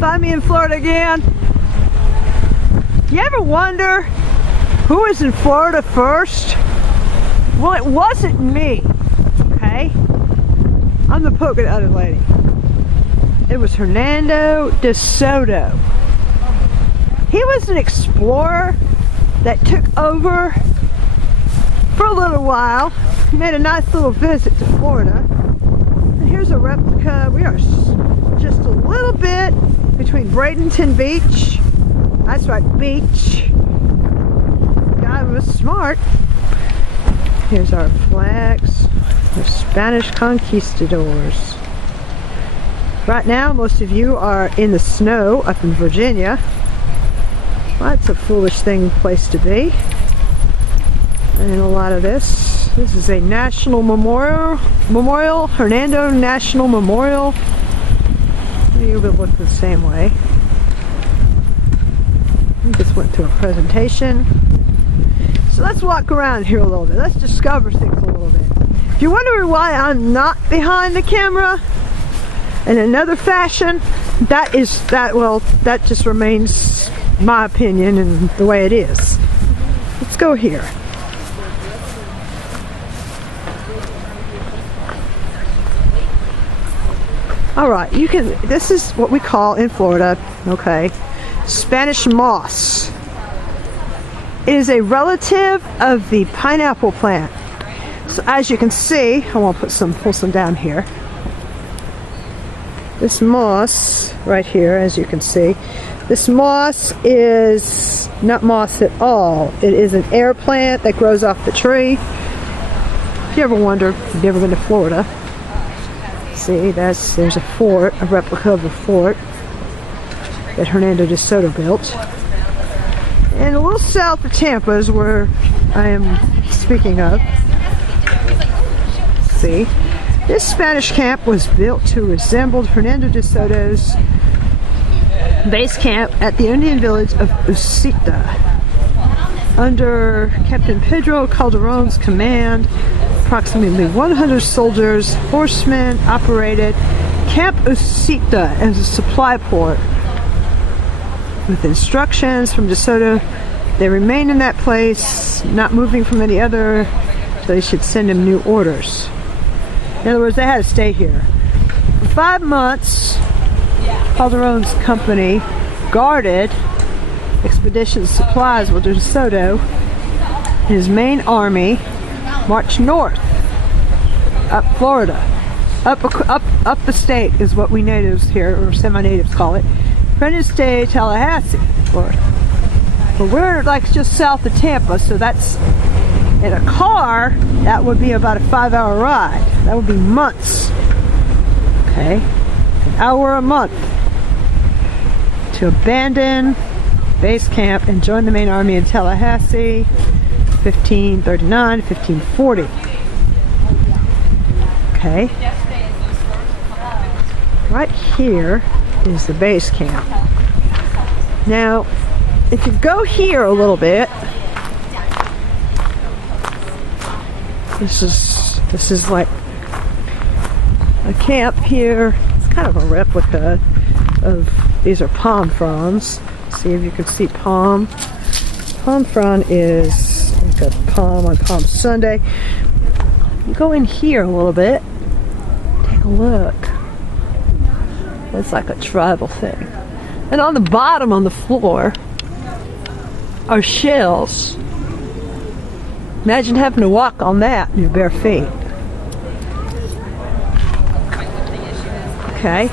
Find me in Florida again. You ever wonder who was in Florida first? Well, it wasn't me, okay? I'm the polka dotted lady. It was Hernando DeSoto. He was an explorer that took over for a little while. He made a nice little visit to Florida. And here's a replica. We are just a little bit between Bradenton Beach. That's right, beach. The guy was smart. Here's our flags. Our Spanish conquistadors. Right now, most of you are in the snow up in Virginia. Well, that's a foolish place to be. And a lot of this is a national memorial, Hernando National Memorial. You would look the same way. We just went through a presentation. So let's walk around here a little bit. Let's discover things a little bit. If you're wondering why I'm not behind the camera in another fashion, that just remains my opinion and the way it is. Let's go here. Alright, this is what we call in Florida, okay, Spanish moss. It is a relative of the pineapple plant. So as you can see, I want to pull some down here. This moss right here, as you can see, this moss is not moss at all. It is an air plant that grows off the tree. If you ever wonder, if you've never been to Florida, see, there's a fort, a replica of a fort that Hernando DeSoto built. And a little south of Tampa is where I am speaking of. See, this Spanish camp was built to resemble Hernando DeSoto's base camp at the Indian village of Usita. Under Captain Pedro Calderon's command, approximately 100 soldiers, horsemen operated Camp Usita as a supply port. With instructions from DeSoto, they remained in that place, not moving from any other, so they should send him new orders. In other words, they had to stay here. For 5 months, Calderon's company guarded expedition supplies with DeSoto. His main army marched north, up Florida, up the state is what we natives here, or semi-natives call it. Independence Day, Tallahassee, Florida. But we're like just south of Tampa, so that's, in a car, that would be about a 5-hour ride. That would be months. Okay, an hour a month to abandon base camp and join the main army in Tallahassee, 1539 to 1540. Okay, right here is the base camp. Now, if you go here a little bit, this is like a camp here. It's kind of a replica of, these are palm fronds. See if you can see palm. Palm frond is like a palm on Palm Sunday. You go in here a little bit, take a look. It's like a tribal thing. And on the bottom, on the floor, are shells. Imagine having to walk on that in your bare feet. Okay.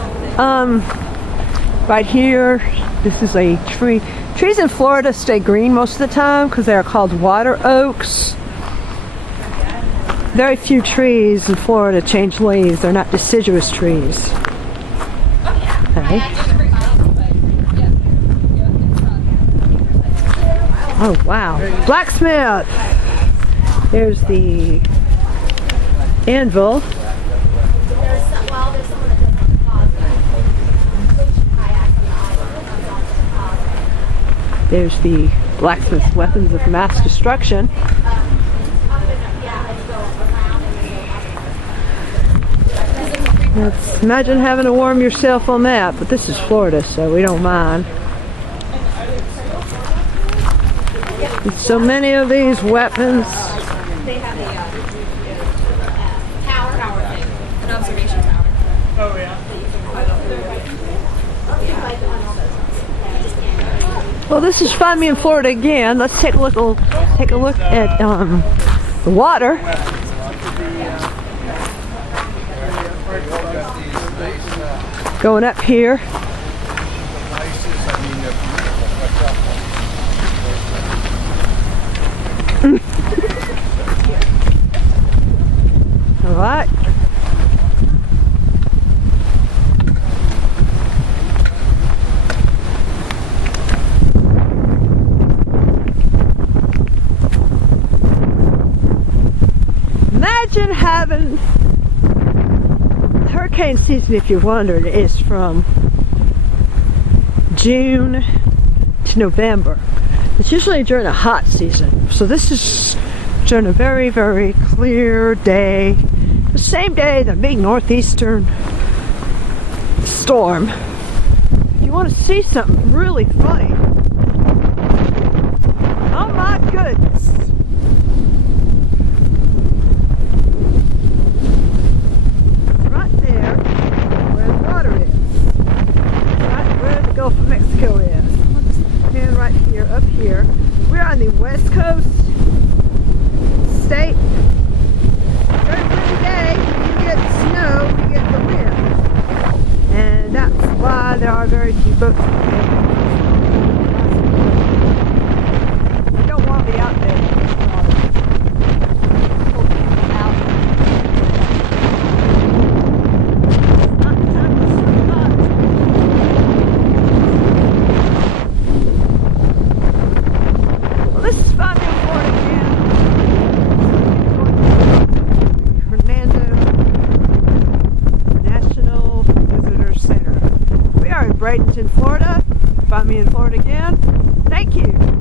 Right here, this is a tree. Trees in Florida stay green most of the time because they are called water oaks. Very few trees in Florida change leaves. They're not deciduous trees. Okay. Oh wow. Blacksmith! There's the anvil. There's the blacksmith's weapons of mass destruction. Let's imagine having to warm yourself on that, but this is Florida, so we don't mind. There's so many of these weapons. They have a tower thing, an observation tower. Oh yeah. Well, this is Find Me in Florida again. Let's take a look at the water. Going up here. All right. Imagine having hurricane season, if you wondered, is from June to November. It's usually during a hot season. So this is during a very, very clear day. The same day the big northeastern storm. If you want to see something really funny, oh my goodness. Right there where the water is. Right where the Gulf of Mexico is. And right here, up here. We're on the west coast state. Very windy day. You get snow, you get the wind. And that's why there are very few boats. You don't want to be out there. Bradenton, Florida. Find me in Florida again. Thank you.